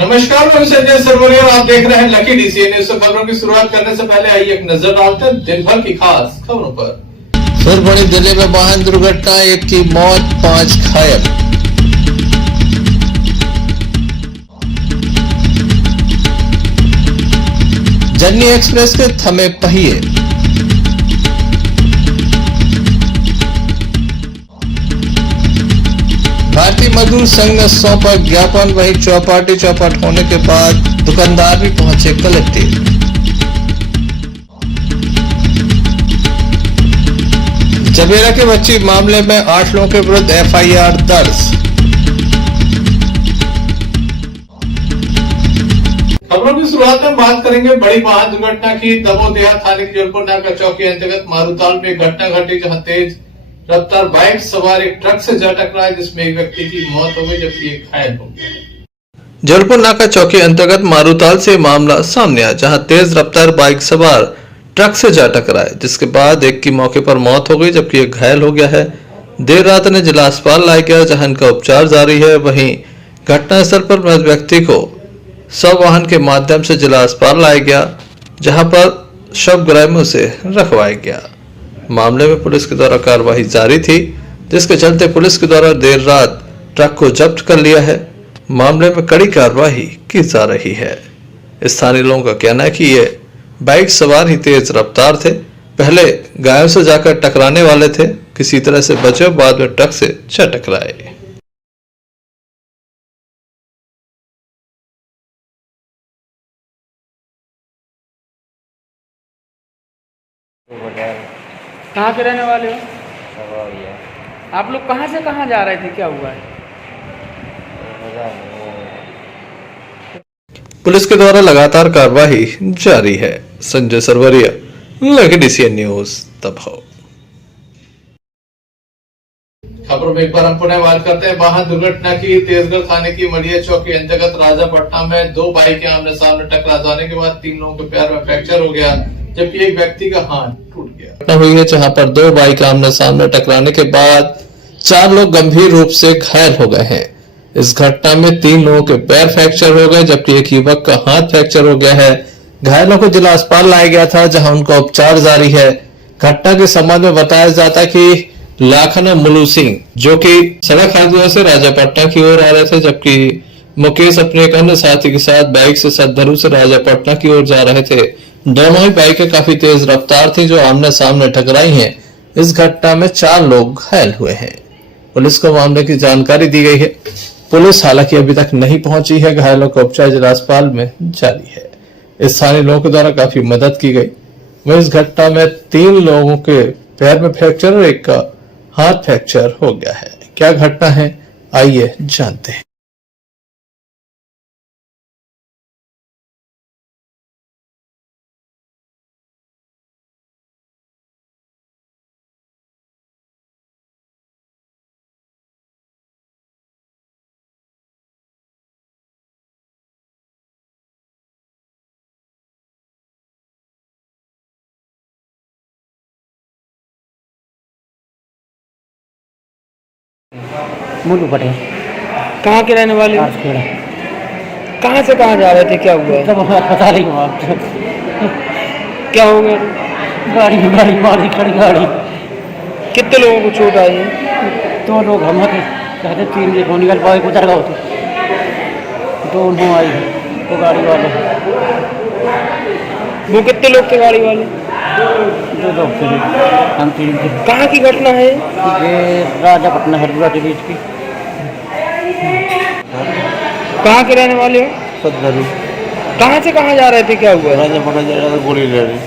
नमस्कार, मैं संजय सरवरिया और आप देख रहे हैं लकी डीसी न्यूज। खबरों की शुरुआत करने से पहले आइए एक नजर डालते हैं दिन भर की खास खबरों पर। फिर बड़ी दिल्ली में वाहन दुर्घटना, 1 की मौत, 5 घायल। जर्नी एक्सप्रेस के थमे पहिए। भारतीय मजदूर संघ ने सौंपा ज्ञापन, वही चौपाट होने के बाद दुकानदार भी पहुंचे कलेक्ट्रेट। जबेरा के बच्ची मामले में 8 लोगों के विरुद्ध एफआईआर दर्ज। खबरों की शुरुआत में बात करेंगे बड़ी वाहन दुर्घटना की। दमोह थाने की जलपुर नाका चौकी अंतर्गत मारूताल में घटना घटी, जहां तेज रफ्तार बाइक सवार एक ट्रक से जा टकराया, जिसमें एक व्यक्ति की मौत हो गई जबकि एक घायल हो गया। जलपुर नाका चौकी अंतर्गत मारूताल से मामला सामने आया, जहां तेज रफ्तार बाइक सवार ट्रक से जा टकराया, जिसके बाद एक की मौके पर मौत हो गई जबकि एक घायल हो गया है। देर रात ने जिला अस्पताल लाया गया, जहां इनका उपचार जारी है। वहीं घटनास्थल पर मृत व्यक्ति को शव वाहन के माध्यम से जिला अस्पताल लाया गया, जहां पर शव गृह में उसे रखवाया गया। मामले में पुलिस के द्वारा कार्रवाई जारी थी, जिसके चलते पुलिस के द्वारा देर रात ट्रक को जब्त कर लिया है। मामले में कड़ी कार्रवाई की जा रही है। स्थानीय लोगों का कहना है कि ये बाइक सवार ही तेज रफ्तार थे, पहले गायों से जाकर टकराने वाले थे, किसी तरह से बचे, बाद में ट्रक से जा टकराए। कहाँ के रहने वाले हो? आप लोग कहाँ से कहाँ जा रहे थे, क्या हुआ है? पुलिस के द्वारा लगातार कार्रवाई जारी है। Sanjay Sarwaria, lucky DC news, Damoh. खबरों में एक बार हम पुनः बात करते हैं वाहन दुर्घटना की। तेजगढ़ थाने की मड़िया चौकी अंतर्गत राजापट्टनम में 2 बाइकें आमने सामने टकरा जाने के बाद 3 लोगों के पैर में फ्रैक्चर हो गया, जबकि एक व्यक्ति का हाथ टूट गया। घटना हुई है जहां पर 2 बाइक आमने सामने टकराने के बाद 4 लोग गंभीर रूप से घायल हो गए हैं। इस घटना में 3 लोगों के पैर फ्रैक्चर हो गए, जबकि एक युवक का हाथ फ्रैक्चर हो गया है। घायलों को जिला अस्पताल लाया गया था, जहां उनका उपचार जारी है। घटना के संबंध में बताया जाता है कि लाखना मुलू सिंह, जो कि सड़क हादसे से राजापट्टनम की ओर आ रहे थे, जबकि मुकेश अपने एक अन्य साथी के साथ बाइक से सदधरू से राजापट्टनम की ओर जा रहे थे। दोनों ही बाइकें काफी तेज रफ्तार थी, जो आमने सामने टकराई हैं। इस घटना में 4 लोग घायल हुए हैं। पुलिस को मामले की जानकारी दी गई है। पुलिस हालांकि अभी तक नहीं पहुंची है। घायलों का उपचार जिला अस्पताल में जारी है। स्थानीय लोगों के द्वारा काफी मदद की गई। वहीं इस घटना में 3 लोगों के पैर में फ्रैक्चर और एक का हाथ फ्रैक्चर हो गया है। क्या घटना है, आइए जानते हैं। मुलू पटेल। कहाँ के रहने वाले हो? राजखेड़ा। कहाँ से कहाँ जा रहे थे, क्या हुआ है? सब अस्पताल ही हुआ। क्या हो गया? गाड़ी मारी खड़ी गाड़ी। कितने लोगों को चोट आई है? 2 लोग हम थे, कहते 3 देखो निकल पाए, उतर गए थे। 2 उन्हों आई है, वो गाड़ी वाले। वो कितने लोग थे गाड़ी वाले? 2 लोग थे, हम 3 थे। कहाँ की घटना है? ये राजापट्टनम हरिद्वार के बीच की। कहाँ के रहने वाले हो? सदधरू। कहाँ से कहाँ जा रहे थे, क्या हुआ है? राजापट्टनम जा रहा था, गोली ले रही।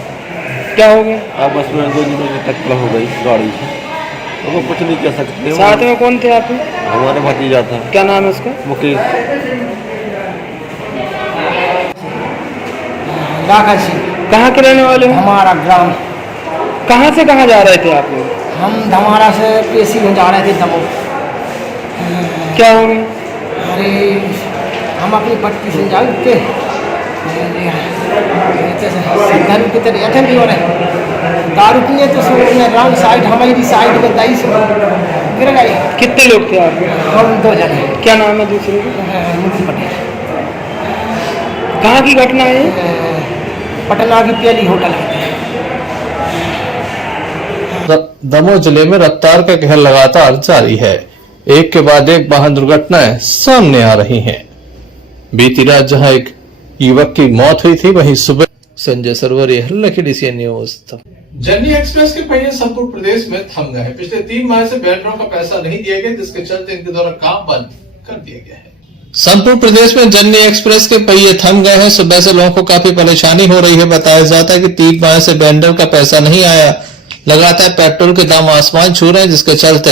क्या हो गया? आपस में 2 दिनों की टक्कर हो गई गाड़ी से, तो वो कुछ नहीं कह सकते। साथ में कौन थे आप? हमारे भतीजा था। क्या नाम है उसका? मुकेश। कहाँ के रहने वाले हो? हमारा ग्राम। कहाँ से कहाँ जा रहे थे आप लोग? हम धमारा से पेशी में जा रहे थे दमोह। क्या हो गया? अरे हम अपनी पट्टी से जाते धन की तरह अठन भी हो रहे दारू पिए तो रंग साइड हमारी साइड में 23 गिर गए। कितने लोग थे आप? हम 2 जने। क्या नाम है दूसरे? मुंशी पटेल। कहाँ की घटना है? पटना की पहली होटल है। दमोह जिले में रफ्तार का कहर लगातार जारी है। एक के बाद एक वाहन दुर्घटनाएं सामने आ रही हैं। बीती रात जहां एक युवक की मौत हुई थी, वहीं सुबह Sanjay Sarwari, lucky DCN news. Journey express के पहिए संपूर्ण प्रदेश में थम गए हैं। पिछले 3 माह से वेंडरों का पैसा नहीं दिया गया, जिसके चलते इनके द्वारा काम बंद कर दिया गया है। संपूर्ण प्रदेश में जर्नी एक्सप्रेस के पहिए थम गए हैं। सुबह से लोगों को काफी परेशानी हो रही है। बताया जाता है कि 3 माह से वेंडर का पैसा नहीं आया। लगातार पेट्रोल के दाम आसमान छू रहे हैं, जिसके चलते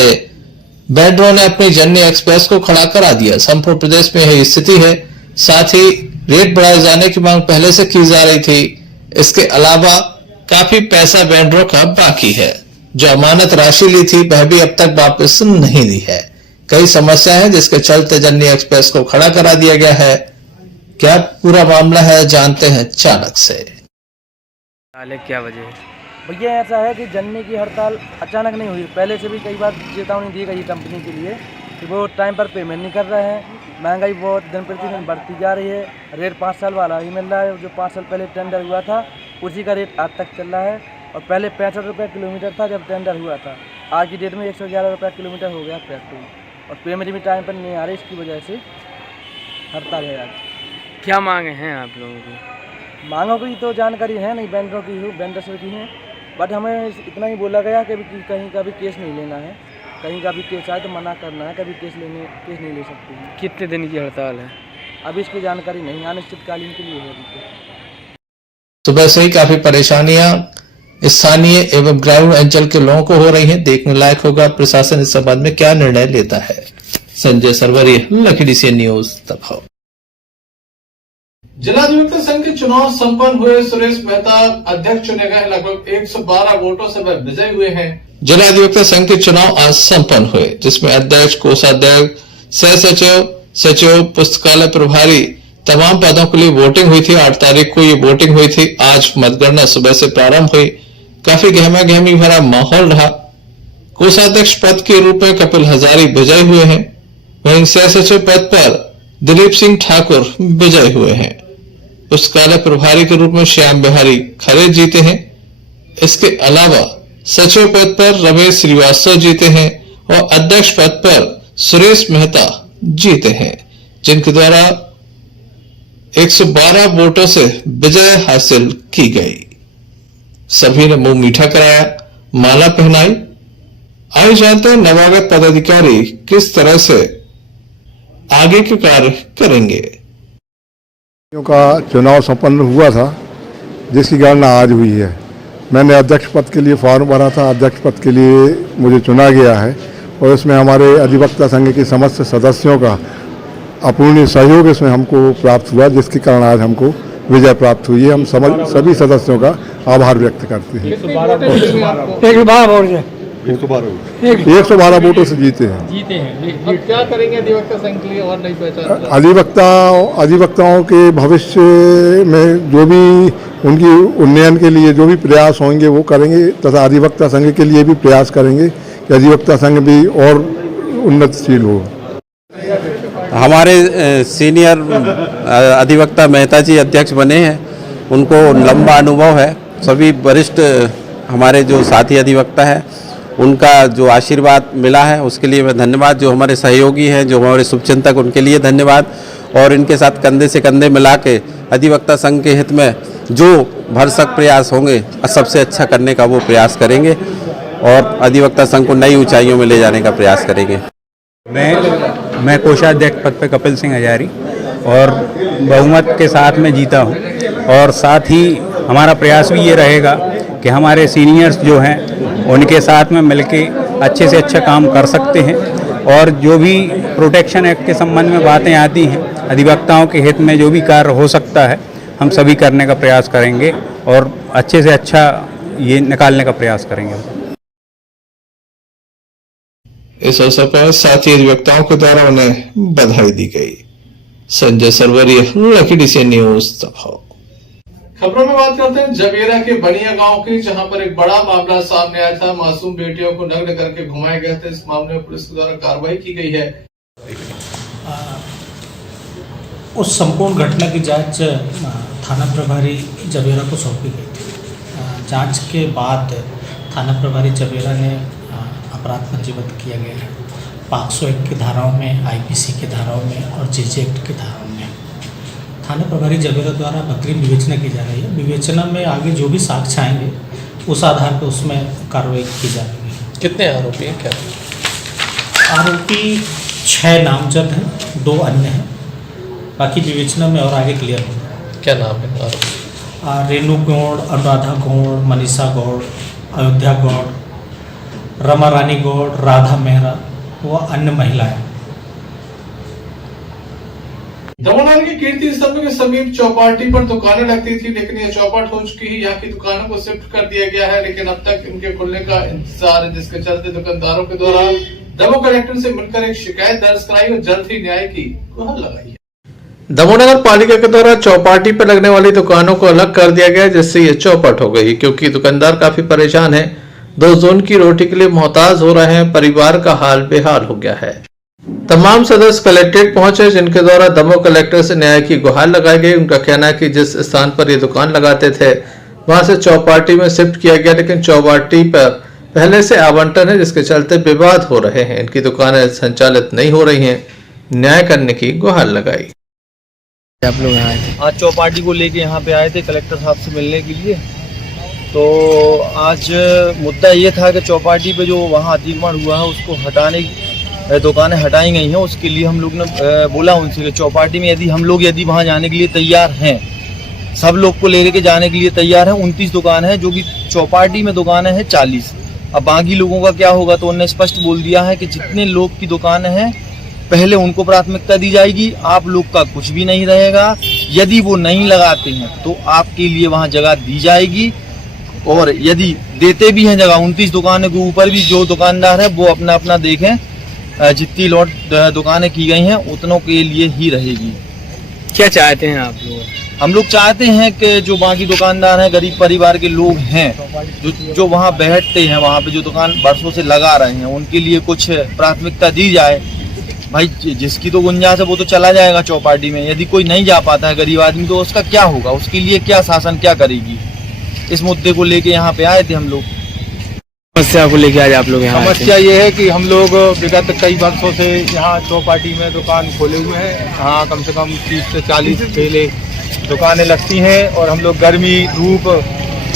वेंडरों ने अपनी जर्नी एक्सप्रेस को खड़ा करा दिया। संपूर्ण प्रदेश में यही स्थिति है। साथ ही रेट बढ़ाए जाने की मांग पहले से की जा रही थी। इसके अलावा काफी पैसा वेंडरों का बाकी है। जो अमानत राशि ली थी वह भी अब तक वापस नहीं दी है। कई समस्या है, जिसके चलते जर्नी एक्सप्रेस को खड़ा करा दिया गया है। क्या पूरा मामला है, जानते हैं चालक से। क्या वजह है? भैया ऐसा है कि जर्नी की हड़ताल अचानक नहीं हुई। पहले से भी कई बार चेतावनी दी गई कंपनी के लिए कि वो टाइम पर पेमेंट नहीं कर रहे हैं। महंगाई बहुत दिन प्रतिदिन बढ़ती जा रही है। रेट 5 साल वाला ही मिल रहा है। जो 5 साल पहले टेंडर हुआ था उसी का रेट आज तक चल रहा है। और पहले 65 रुपये किलोमीटर था जब टेंडर हुआ था। आज की डेट में 111 रुपये किलोमीटर हो गया पेट्रोल। और पेमेंट भी टाइम पर नहीं आ रही, इसकी वजह से हड़ताल है आज। क्या मांगे हैं आप लोगों की? मांगों की तो जानकारी है नहीं, वेंडरों की वेंडर से की है। बट हमें इतना ही बोला गया कि कहीं का भी केस नहीं लेना है। कहीं का भी केस आए तो मना करना है। कभी केस नहीं ले सकते हैं। कितने दिन की हड़ताल है? अभी इसकी जानकारी नहीं, अनिश्चितकालीन के लिए है अभी तो। सुबह से ही काफी परेशानियां स्थानीय एवं ग्रामीण अंचल के लोगों को हो रही हैं। देखने लायक होगा प्रशासन इस संबंध में क्या निर्णय लेता है। Sanjay Sarwari, lucky DCN news, Damoh. जिला अधिवक्ता संघ के चुनाव संपन्न हुए। सुरेश मेहता अध्यक्ष चुने गए। लगभग 112 वोटों से वह विजयी हुए हैं। जिला अधिवक्ता संघ के चुनाव आज संपन्न हुए, जिसमें अध्यक्ष, कोषाध्यक्ष, सह सचिव, सचिव, पुस्तकालय प्रभारी तमाम पदों के लिए वोटिंग हुई थी। 8 तारीख को ये वोटिंग हुई थी। आज मतगणना सुबह से प्रारंभ हुई। काफी गहमा गहमी भरा माहौल रहा। कोषाध्यक्ष पद के रूप में कपिल हजारी विजयी हुए हैं। वहीं सह सचिव पद पर दिलीप सिंह ठाकुर विजयी हुए हैं। पुस्तकालय प्रभारी के रूप में श्याम बिहारी खरे जीते हैं। इसके अलावा सचिव पद पर रमेश श्रीवास्तव जीते हैं और अध्यक्ष पद पर सुरेश मेहता जीते हैं, जिनके द्वारा 112 वोटों से विजय हासिल की गई। सभी ने मुंह मीठा कराया, माला पहनाई। आइए जानते हैं नवागत पदाधिकारी किस तरह से आगे के कार्य करेंगे। का चुनाव संपन्न हुआ था, जिसकी गणना आज हुई है। मैंने अध्यक्ष पद के लिए फॉर्म भरा था। अध्यक्ष पद के लिए मुझे चुना गया है और इसमें हमारे अधिवक्ता संघ के समस्त सदस्यों का अपूर्णीय सहयोग इसमें हमको प्राप्त हुआ, जिसके कारण आज हमको विजय प्राप्त हुई है। हम सभी सदस्यों का आभार व्यक्त करते हैं। 112 वोटों से जीते हैं। अब क्या करेंगे अधिवक्ता संघ के लिए और नई पहचान? अधिवक्ताओं के भविष्य में जो भी उनकी उन्नयन के लिए जो भी प्रयास होंगे वो करेंगे, तथा अधिवक्ता संघ के लिए भी प्रयास करेंगे कि अधिवक्ता संघ भी और उन्नतशील हो। हमारे सीनियर अधिवक्ता मेहता जी अध्यक्ष बने हैं। उनको लंबा अनुभव है। सभी वरिष्ठ हमारे जो साथी अधिवक्ता है उनका जो आशीर्वाद मिला है उसके लिए मैं धन्यवाद। जो हमारे सहयोगी हैं, जो हमारे शुभचिंतक, उनके लिए धन्यवाद। और इनके साथ कंधे से कंधे मिला के अधिवक्ता संघ के हित में जो भरसक प्रयास होंगे सबसे अच्छा करने का वो प्रयास करेंगे और अधिवक्ता संघ को नई ऊंचाइयों में ले जाने का प्रयास करेंगे। मैं कोषाध्यक्ष पद पे कपिल सिंह हजारी और बहुमत के साथ में जीता हूँ। और साथ ही हमारा प्रयास भी ये रहेगा कि हमारे सीनियर्स जो हैं उनके साथ में मिलके अच्छे से अच्छा काम कर सकते हैं। और जो भी प्रोटेक्शन एक्ट के संबंध में बातें आती हैं, अधिवक्ताओं के हित में जो भी कार्य हो सकता है, हम सभी करने का प्रयास करेंगे और अच्छे से अच्छा ये निकालने का प्रयास करेंगे। इस अवसर पर साथी अधिवक्ताओं के द्वारा उन्हें बधाई दी गई। Sanjay Sarwari, lucky DCN news, Damoh. खबरों में बात करते हैं जबेरा के बनिया गांव की, जहां पर एक बड़ा मामला सामने आया था। मासूम बेटियों को नग्न करके घुमाए गए थे। इस मामले में पुलिस के द्वारा कार्रवाई की गई है। उस संपूर्ण घटना की जांच थाना प्रभारी जबेरा को सौंपी गई थी। जांच के बाद थाना प्रभारी जबेरा ने अपराध पंजीबद्ध किया गया है 501 की धाराओं में, आईपीसी की धाराओं में और जेजे एक्ट की धाराओं में। थाना प्रभारी जबेरा द्वारा अग्रिम विवेचना की जा रही है। विवेचना में आगे जो भी साक्ष्य आएंगे उस आधार पर उसमें कार्रवाई की जा रही है। कितने आरोपी हैं क्या? आरोपी 6 नामजद हैं, 2 अन्य हैं। बाकी विवेचना में और आगे क्लियर होगा। क्या नाम है आरोपी? रेणु गौड़, अनुराधा गौड़, मनीषा गौड़, अयोध्या गौड़, रमा रानी गौड़, राधा मेहरा व अन्य महिलाएं। दमोह के कीर्ति स्तंभ के समीप चौपाटी पर दुकानें लगती थी, लेकिन ये चौपाट हो चुकी है। यहाँ की दुकानों को शिफ्ट कर दिया गया है, लेकिन अब तक इनके खुलने का इंतजार है, जिसके चलते दुकानदारों के द्वारा दमोह कलेक्टर से मिलकर एक शिकायत दर्ज कराई और जल्द ही न्याय की गुहार लगाई है। दमोह नगर पालिका के द्वारा चौपाटी पर लगने वाली दुकानों को अलग कर दिया गया, जिससे ये चौपट हो गई, क्योंकि दुकानदार काफी परेशान हैं। 2 जून की रोटी के लिए मोहताज हो रहे हैं। परिवार का हाल बेहाल हो गया है। तमाम सदस्य कलेक्ट्रेट पहुंचे, जिनके द्वारा दमोह कलेक्टर से न्याय की गुहार लगाई गई। उनका कहना है कि जिस स्थान पर ये दुकान लगाते थे वहां से चौपाटी में शिफ्ट किया गया, लेकिन चौपाटी पर पहले से आवंटन है, जिसके चलते विवाद हो रहे हैं। इनकी दुकानें संचालित नहीं हो रही हैं। न्याय करने की गुहार लगाई। आप लोग यहाँ आए थे? आज चौपाटी को लेके यहाँ पे आए थे कलेक्टर साहब से मिलने के लिए। तो आज मुद्दा ये था कि चौपाटी पे जो वहाँ अतिक्रमण हुआ है उसको हटाने, दुकानें हटाई गई हैं। उसके लिए हम लोग ने बोला उनसे कि चौपाटी में यदि वहाँ जाने के लिए तैयार हैं, सब लोग को लेके जाने के लिए तैयार हैं। 29 दुकान है, जो कि चौपाटी में दुकानें हैं 40। अब बाकी लोगों का क्या होगा, तो उन्होंने स्पष्ट बोल दिया है कि जितने लोग की दुकानें हैं पहले उनको प्राथमिकता दी जाएगी, आप लोग का कुछ भी नहीं रहेगा। यदि वो नहीं लगाते हैं तो आपके लिए वहाँ जगह दी जाएगी, और यदि देते भी हैं जगह 29 दुकानों के ऊपर भी जो दुकानदार है वो अपना अपना देखें, जितनी लॉट दुकानें की गई हैं उतनों के लिए ही रहेगी। क्या चाहते हैं आप लोग? हम लोग चाहते हैं कि जो बाकी दुकानदार हैं, गरीब परिवार के लोग हैं, जो वहाँ बैठते हैं, वहाँ पे जो दुकान बरसों से लगा रहे हैं, उनके लिए कुछ प्राथमिकता दी जाए। भाई जिसकी तो गुंजाइश है वो तो चला जाएगा चौपाटी में। यदि कोई नहीं जा पाता है गरीब आदमी, तो उसका क्या होगा, उसके लिए क्या शासन क्या करेगी। इस मुद्दे को लेके यहाँ पे आए थे हम लोग। समस्या को लेके आज आप लोग यहाँ? समस्या ये है कि हम लोग विगत कई वर्षों से यहाँ चौपाटी में दुकान खोले हुए हैं। यहाँ कम से कम 30 से 40 पहले दुकानें लगती हैं, और हम लोग गर्मी, धूप,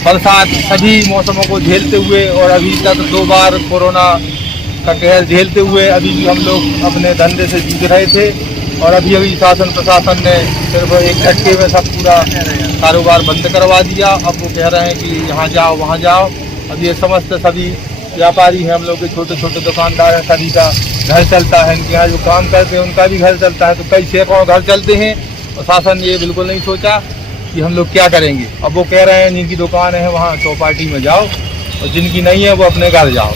बरसात सभी मौसमों को झेलते हुए, और अभी तक 2 बार कोरोना का कहर झेलते हुए अभी भी हम लोग अपने धंधे से जूझ रहे थे। और अभी शासन प्रशासन ने सिर्फ एक झटके में सब पूरा कारोबार बंद करवा दिया। अब वो कह रहे हैं कि यहाँ जाओ वहाँ जाओ। अब ये समस्त सभी व्यापारी हैं, हम लोग के छोटे छोटे दुकानदार हैं, सभी का घर चलता है। इनके यहाँ जो काम करते हैं उनका भी घर चलता है, तो कई सैकड़ों घर चलते हैं। और शासन ये बिल्कुल नहीं सोचा कि हम लोग क्या करेंगे। अब वो कह रहे हैं जिनकी दुकान है वहाँ चौपाटी में जाओ, और जिनकी नहीं है वो अपने घर जाओ।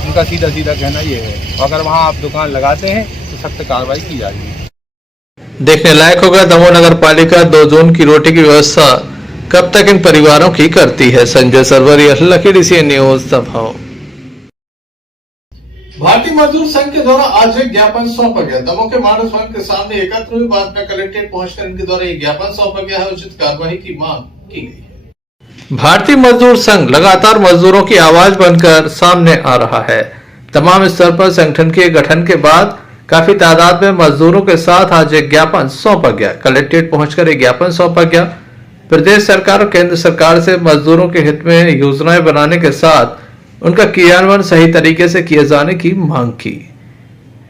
उनका सीधा सीधा कहना ये है, अगर वहाँ आप दुकान लगाते हैं तो सख्त कार्रवाई की जाएगी। देखने लायक होगा दमोह नगर पालिका 2 जून की रोटी की व्यवस्था कब तक इन परिवारों की करती है। Sanjay Sarwaria, lucky DC news, Damoh. भारतीय मजदूर संघ के द्वारा आज एक ज्ञापन सौंपा गया। दमोह के मानस भवन के सामने एकत्र हुए, बाद में कलेक्ट्रेट पहुंचकर इनके द्वारा एक ज्ञापन सौंपा गया है। उचित कार्रवाई की मांग की गई है। भारतीय मजदूर संघ लगातार मजदूरों की आवाज बनकर सामने आ रहा है। तमाम स्तर पर संगठन के गठन के बाद काफी तादाद में मजदूरों के साथ आज एक ज्ञापन सौंपा गया। कलेक्ट्रेट पहुंचकर एक ज्ञापन सौंपा गया। प्रदेश सरकार और केंद्र सरकार से मजदूरों के हित में योजनाएं बनाने के साथ उनका क्रियान्वयन सही तरीके से किए जाने की मांग की।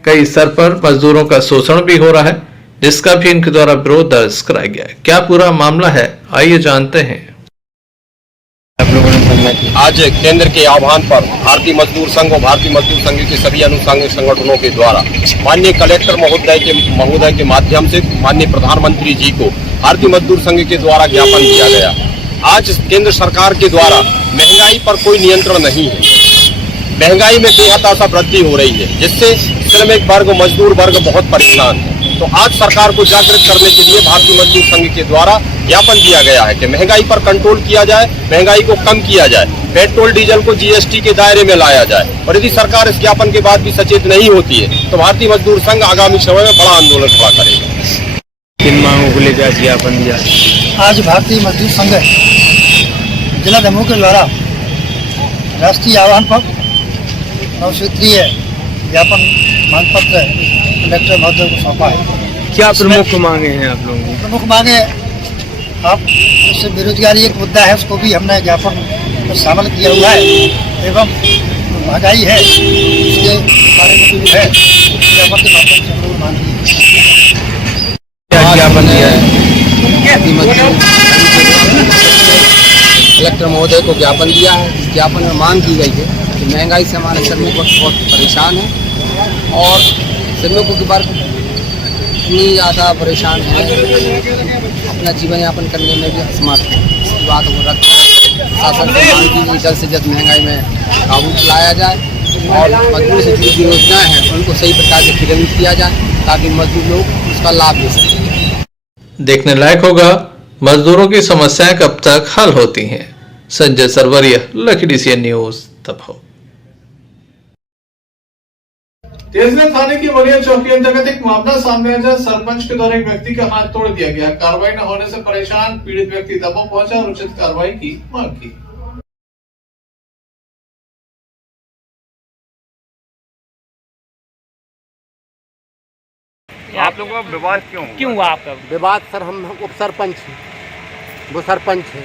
कई स्तर पर मजदूरों का शोषण भी हो रहा है, जिसका भी इनके द्वारा विरोध दर्ज कराया गया है। क्या पूरा मामला है, आइए जानते हैं। आज केंद्र के आह्वान पर भारतीय मजदूर संघ और भारतीय मजदूर संघ के सभी अनुषंगिक संगठनों के द्वारा माननीय कलेक्टर महोदय के माध्यम से माननीय प्रधानमंत्री जी को भारतीय मजदूर संघ के द्वारा ज्ञापन दिया गया। आज केंद्र सरकार के द्वारा महंगाई पर कोई नियंत्रण नहीं है। महंगाई में बेहताशा वृद्धि हो रही है, जिससे श्रमिक वर्ग, मजदूर वर्ग बहुत परेशान है। तो आज सरकार को जागृत करने के लिए भारतीय मजदूर संघ के द्वारा ज्ञापन दिया गया है कि महंगाई पर कंट्रोल किया जाए, महंगाई को कम किया जाए, पेट्रोल डीजल को जीएसटी के दायरे में लाया जाए। और यदि सरकार इस ज्ञापन के बाद भी सचेत नहीं होती है तो भारतीय मजदूर संघ आगामी समय में बड़ा आंदोलन खड़ा करेगा। किन मांगों को लेकर ज्ञापन दिया? आज भारतीय मजदूर संघ जिला दमोह के द्वारा राष्ट्रीय आह्वान पर 9 सूत्रीय ज्ञापन मांग पत्र कलेक्टर महोदय को सौंपा है। क्या प्रमुख मांगे हैं आप लोगों की? प्रमुख मांगे आप जैसे बेरोजगारी एक मुद्दा है, उसको भी हमने ज्ञापन में शामिल किया हुआ है, एवं महंगाई है उसके बारे में जो है ज्ञापन के माध्यम से हम लोग मांग की। क्या ज्ञापन दिया है? कलेक्टर महोदय को ज्ञापन दिया है। इस ज्ञापन में मांग की गई है कि महंगाई से हमारे श्रमिक बहुत परेशान है और श्रमिकों के बारे इतनी ज़्यादा परेशान है, अपना जीवन यापन करने में भी असमर्थ है। इसकी बात को रखकर शासन से मांग की गई जल्द से जल्द महंगाई में काबू लाया जाए और मजदूर से जुड़ी योजनाएँ हैं उनको सही प्रकार से क्रियान्वित किया जाए ताकि मजदूर लोग उसका लाभ ले सकें। देखने लायक होगा मजदूरों की समस्याएं कब तक हल होती हैं। संजय सरवरिया, लखीडीसी सीएन न्यूज, दमोह। तेजगांव थाने की मलिया चौकी अंतर्गत एक मामला सामने आया, सरपंच के द्वारा एक व्यक्ति का हाथ तोड़ दिया गया। कार्रवाई न होने से परेशान पीड़ित व्यक्ति दमोह पहुंचा और उचित कार्रवाई की मांग की। आप लोगों का विवाद क्यों हुआ? आपका विवाद सर, हम उप सरपंच हैं, वो सरपंच है,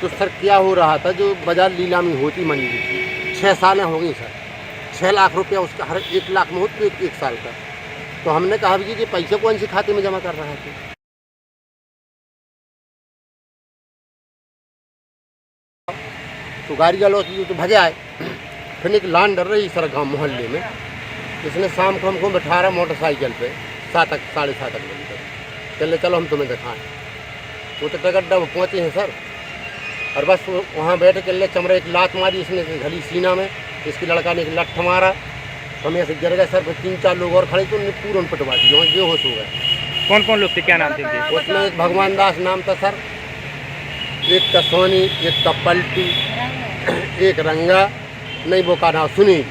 तो सर क्या हो रहा था, जो बाजार नीलामी होती मंडी की 6 साल हो गई सर, 6 लाख रुपया उसका हर 1 लाख में होती है 1 साल का। तो हमने कहा भी कि पैसे कौन से खाते में जमा कर रहा है, तो गाड़ी का लॉस तो भजा है। फिर एक लान डर रही सर गाँव मोहल्ले में, इसने शाम को हमको बैठा रहा मोटरसाइकिल पे 7 साढ़े 7 बजे तक, चले चलो हम तुम्हें दिखाएं। वो तो टगड्डा वो पहुँचे हैं सर, और बस वहाँ बैठे चले चमड़े एक लात मारी इसने घड़ी सीना में, इसकी लड़का ने एक लठ मारा, हम ऐसे गिर गए सर। 3-4 लोग और खड़े तो उन्हें पूर्ण पिटवा दिया, बेहोश हो गए। कौन कौन लोग थे, क्या नाम थे? उसमें एक भगवान दास नाम था सर, एक का सोनी, एक का पलटू, एक रंगा, नहीं वो का नाम सुनील,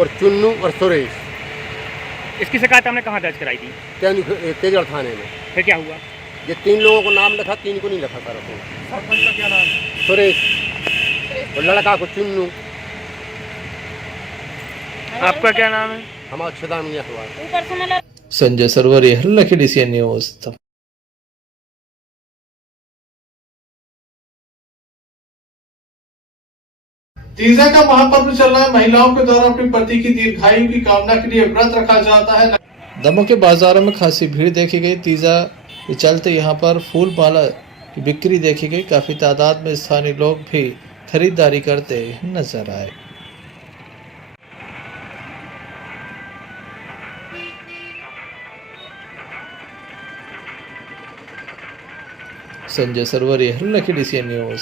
और चुन्नू और सुरेश। इसकी शिकायत हमने कहाँ दर्ज कराई थी? तेजगढ़ थाने में। फिर क्या हुआ? ये 3 लोगों को नाम लिखा, 3 को नहीं लिखा सर। सरपंच का क्या नाम? सुरेश, और लड़का को चुन्नू। आपका क्या नाम है? हमारा छदामिया हुआ। संजय सरवरिया, लखीडीसी सीएन न्यूज, दमोह। तीजा का महापर्व चल रहा है। महिलाओं के द्वारा अपने पति की दीर्घायु की कामना के लिए व्रत रखा जाता है। दमोह के बाजारों में खासी भीड़ देखी गई। तीजा के चलते यहां पर फूल माला की बिक्री देखी गई। काफी तादाद में स्थानीय लोग भी खरीदारी करते नजर आए। संजय सरवरिया, लखीडीसी सीएन न्यूज।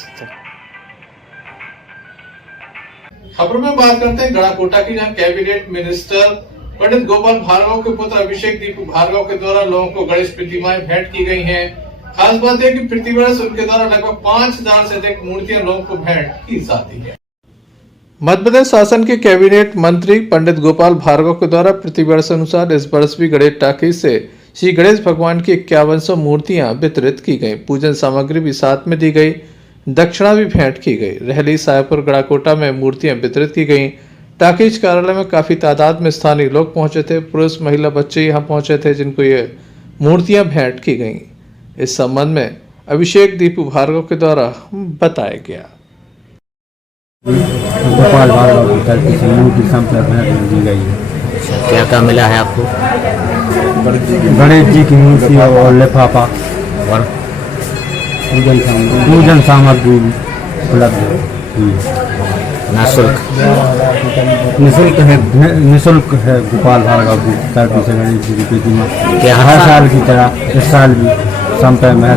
खबरों में बात करते हैं गड़ाकोटा की, जहां कैबिनेट मिनिस्टर पंडित गोपाल भार्गव के पुत्र अभिषेक दीपू भार्गव के द्वारा लोगों को गणेश प्रतिमाएं भेंट की गई हैं। खास बात है कि प्रतिवर्ष उनके द्वारा लगभग 5000 से अधिक मूर्तियां लोगों को भेंट की जाती है। मध्य प्रदेश शासन के कैबिनेट मंत्री पंडित गोपाल भार्गव के द्वारा प्रतिवर्ष अनुसार इस वर्ष भी गणेश टाकीज से श्री गणेश भगवान की 5100 मूर्तियां वितरित की गई। पूजन सामग्री भी साथ में दी गई, दक्षिणा भी भेंट की गई। रहली, सायपुर, गड़ाकोटा में मूर्तियां वितरित की गईं। टाकीज कार्यालय में काफी तादाद में स्थानीय लोग पहुंचे थे। पुरुष, महिला, बच्चे यहां पहुंचे थे जिनको ये मूर्तियां भेंट की गईं। इस संबंध में अभिषेक दीपू भार्गव के द्वारा बताया गया। गोपाल भार्गव की तरफ से मूर्ति भेंट दी गई है। क्या क्या मिला है आपको? गणेश जी की मूर्ति और लिफाफा और पूजन सामग्री उपलब्ध निःशुल्क है गोपाल भार्गव की तरफ से गणेश जी की प्रतिमा हर साल की तरह इस साल भी संपय में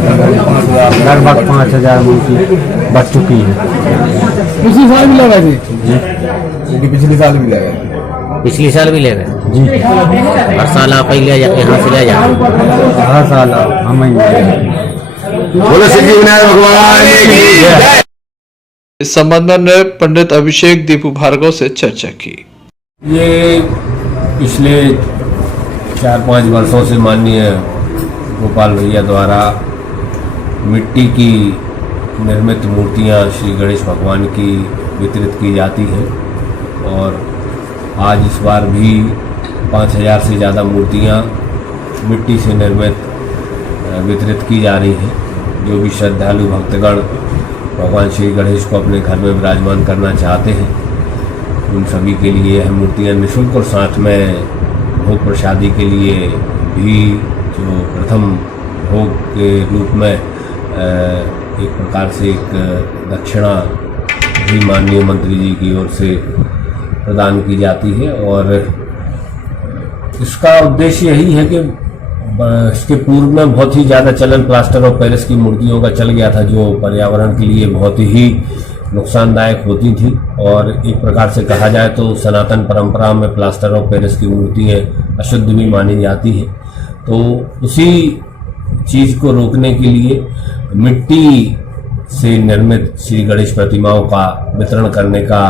लगभग 5000 मूर्ति बच चुकी है। पिछली साल भी लगा थी, पिछले साल भी लगा, पिछली साल भी ले गए जी। हर साल आप ही ले जाते, यहाँ से ले जाते? हर साल हम ही भगवान। इस संबंध में पंडित अभिषेक दीपू भार्गव से चर्चा की। ये पिछले 4-5 वर्षों से माननीय गोपाल भैया द्वारा मिट्टी की निर्मित मूर्तियां श्री गणेश भगवान की वितरित की जाती हैं और आज इस बार भी 5000 से ज़्यादा मूर्तियां मिट्टी से निर्मित वितरित की जा रही हैं। जो भी श्रद्धालु भक्तगण भगवान श्री गणेश को अपने घर में विराजमान करना चाहते हैं उन सभी के लिए यह मूर्तियाँ निःशुल्क और साथ में भोग प्रसादी के लिए भी जो प्रथम भोग के रूप में एक प्रकार से एक दक्षिणा भी माननीय मंत्री जी की ओर से प्रदान की जाती है। और इसका उद्देश्य यही है कि इसके पूर्व में बहुत ही ज़्यादा चलन प्लास्टर ऑफ पेरिस की मूर्तियों का चल गया था जो पर्यावरण के लिए बहुत ही नुकसानदायक होती थी और एक प्रकार से कहा जाए तो सनातन परंपरा में प्लास्टर ऑफ पेरिस की मूर्तियाँ अशुद्ध भी मानी जाती हैं। तो उसी चीज़ को रोकने के लिए मिट्टी से निर्मित श्री गणेश प्रतिमाओं का वितरण करने का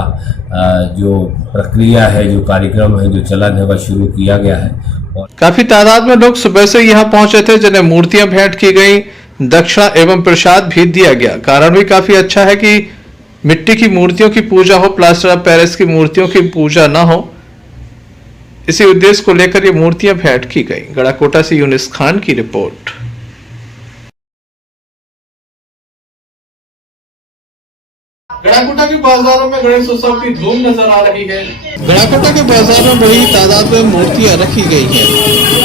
जो प्रक्रिया है, जो कार्यक्रम है, जो चलन है, वह शुरू किया गया है। काफी तादाद में लोग सुबह से यहाँ पहुंचे थे जिन्हें मूर्तियां भेंट की गई, दक्षिणा एवं प्रसाद भी दिया गया। कारण भी काफी अच्छा है कि मिट्टी की मूर्तियों की पूजा हो, प्लास्टर ऑफ पेरिस की मूर्तियों की पूजा ना हो। इसी उद्देश्य को लेकर ये मूर्तियां भेंट की गई। गड़ाकोटा से यूनिस खान की रिपोर्ट। गड़ाकोटा के बाजारों में गणेश उत्सव की धूम नजर आ रही है। गड़ाकोटा के बाजार में बड़ी तादाद में मूर्तियां रखी गई हैं।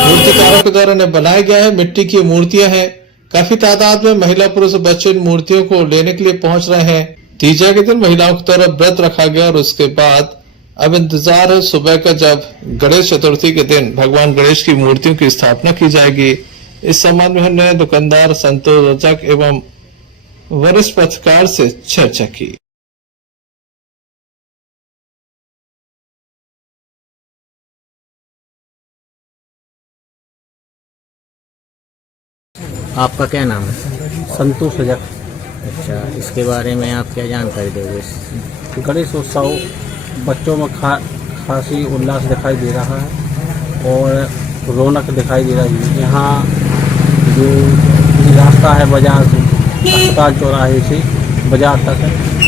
मूर्तिकारों के द्वारा इन्हें बनाया गया है। मिट्टी की मूर्तियां हैं। काफी तादाद में महिला, पुरुष, बच्चे इन मूर्तियों को लेने के लिए पहुंच रहे हैं। तीजा के दिन महिलाओं की तरफ व्रत रखा गया और उसके बाद अब इंतजार है सुबह का, जब गणेश चतुर्थी के दिन भगवान गणेश की मूर्तियों की स्थापना की जाएगी। इस संबंध में हमने दुकानदार, संतोषक एवं वरिष्ठ पत्रकार से चर्चा की। आपका क्या नाम है? संतोष सजक। अच्छा, इसके बारे में आप क्या जानकारी दोगे? गणेश उत्सव बच्चों में खासी उल्लास दिखाई दे रहा है और रौनक दिखाई दे रही है। यहाँ जो रास्ता है बाजार से, अस्पताल चौराहे से बाजार तक,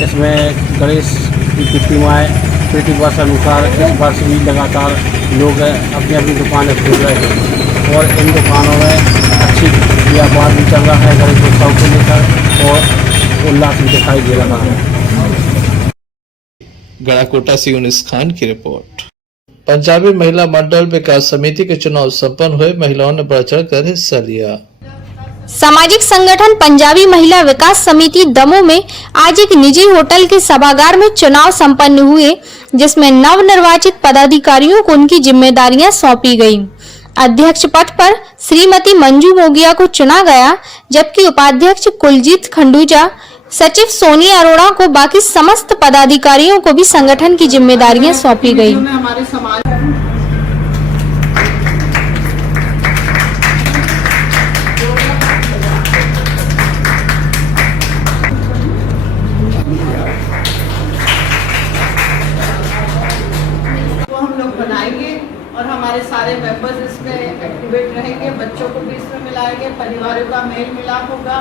इसमें गणेश की प्रतिमाएँ प्रति वर्ष अनुसार इस वर्ष भी लगातार लोग अपनी अपनी दुकानें खोल रहे हैं और इन दुकानों में अच्छी व्यापार भी चल रहा है गणेश उत्सव को लेकर और उल्लास भी दिखाई दे रहा है। गड़ाकोटा से यूनिस खान की रिपोर्ट। पंजाबी महिला मंडल विकास समिति के चुनाव संपन्न हुए। महिलाओं ने बढ़ चढ़ कर हिस्सा लिया। सामाजिक संगठन पंजाबी महिला विकास समिति दमोह में आज एक निजी होटल के सभागार में चुनाव संपन्न हुए, जिसमें नवनिर्वाचित पदाधिकारियों को उनकी जिम्मेदारियां सौंपी गयी। अध्यक्ष पद पर श्रीमती मंजू मोगिया को चुना गया, जबकि उपाध्यक्ष कुलजीत खंडूजा, सचिव सोनिया अरोड़ा को बाकी समस्त पदाधिकारियों को भी संगठन की जिम्मेदारियां सौंपी गयी। हमारे समाज और हमारे सारे मेंबर्स इसमें एक्टिवेट रहेंगे। बच्चों को भी इसमें मिलाएंगे, परिवारों का मेल मिलाप होगा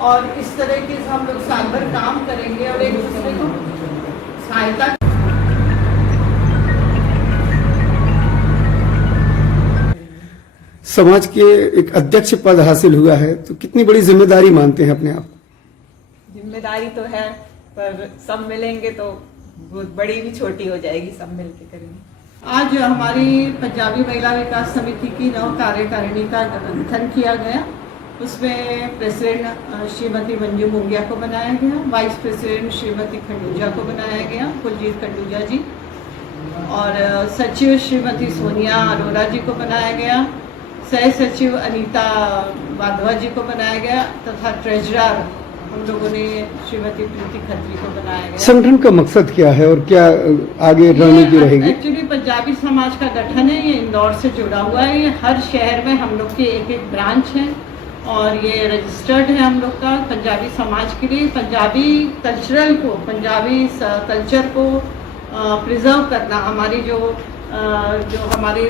और इस तरह के हम लोग साल भर काम करेंगे और एक दूसरे को सहायता। समाज के एक अध्यक्ष पद हासिल हुआ है तो कितनी बड़ी जिम्मेदारी मानते हैं अपने आप? जिम्मेदारी तो है, पर सब मिलेंगे तो बहुत बड़ी भी छोटी हो जाएगी, सब मिलके करेंगे। आज हमारी पंजाबी महिला विकास समिति की नव कार्यकारिणी का गठन किया गया। उसमें प्रेसिडेंट श्रीमती मंजू मोगिया को बनाया गया, वाइस प्रेसिडेंट श्रीमती खंडूजा को बनाया गया, कुलजीत खंडूजा जी, और सचिव श्रीमती सोनिया अरोड़ा जी को बनाया गया, सह सचिव अनीता वाधवा जी को बनाया गया तथा ट्रेजरर हम लोगों ने श्रीमती प्रीति खत्री को बनाया गया। संगठन का मकसद क्या है और क्या आगे रणनीति रहेगी? एक्चुअली पंजाबी समाज का गठन है, ये इंदौर से जुड़ा हुआ है। ये हर शहर में हम लोग के एक एक ब्रांच है और ये रजिस्टर्ड है हम लोग का पंजाबी समाज के लिए। पंजाबी कल्चरल को, पंजाबी कल्चर को प्रिजर्व करना, हमारी जो हमारे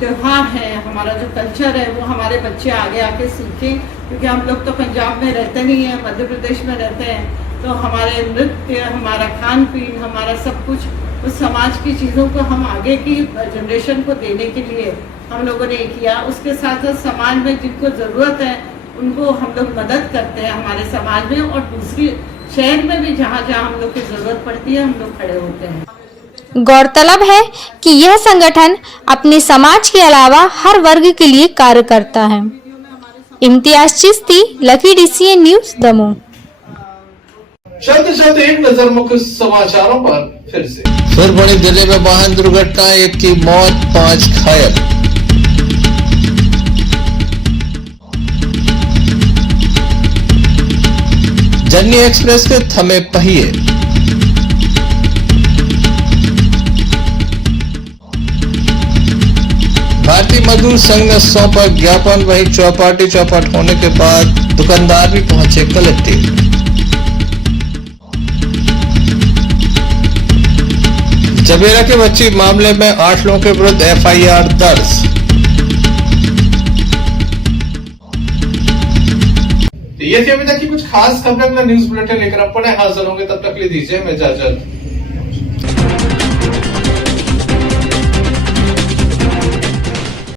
त्यौहार हैं, हमारा जो कल्चर है वो हमारे बच्चे आगे आके सीखें, क्योंकि हम लोग तो पंजाब में रहते नहीं हैं, मध्य प्रदेश में रहते हैं, तो हमारे नृत्य, हमारा खान पीन, हमारा सब कुछ उस समाज की चीज़ों को हम आगे की जनरेशन को देने के लिए हम लोगों ने किया। उसके साथ साथ समाज में जिनको ज़रूरत है उनको हम लोग मदद करते हैं हमारे समाज में, और दूसरी शहर में भी जहाँ जहाँ हम लोग की ज़रूरत पड़ती है हम लोग खड़े होते हैं। गौरतलब है कि यह संगठन अपने समाज के अलावा हर वर्ग के लिए कार्य करता है। Imtiaz Chishti, lucky DCN news, Damoh. चलते चलते एक नजर मुख्य समाचारों पर फिर से। फिर बड़ी दिल्ली में वाहन दुर्घटना, 1 की मौत, 5 घायल। जर्नी एक्सप्रेस के थमे पहिए। भारतीय मजदूर संघ ने सौंपा ज्ञापन, वही चौपाटी चौपट होने के बाद दुकानदार भी पहुंचे कलेक्ट्रेट। जबेरा के बच्ची मामले में 8 लोगों के विरुद्ध FIR दर्ज। ये थी अभी तक की कुछ खास खबरें। अपना न्यूज बुलेटिन लेकर आप पढ़े हाजिर होंगे, तब तक के लिए दीजिए मैं इजाजत।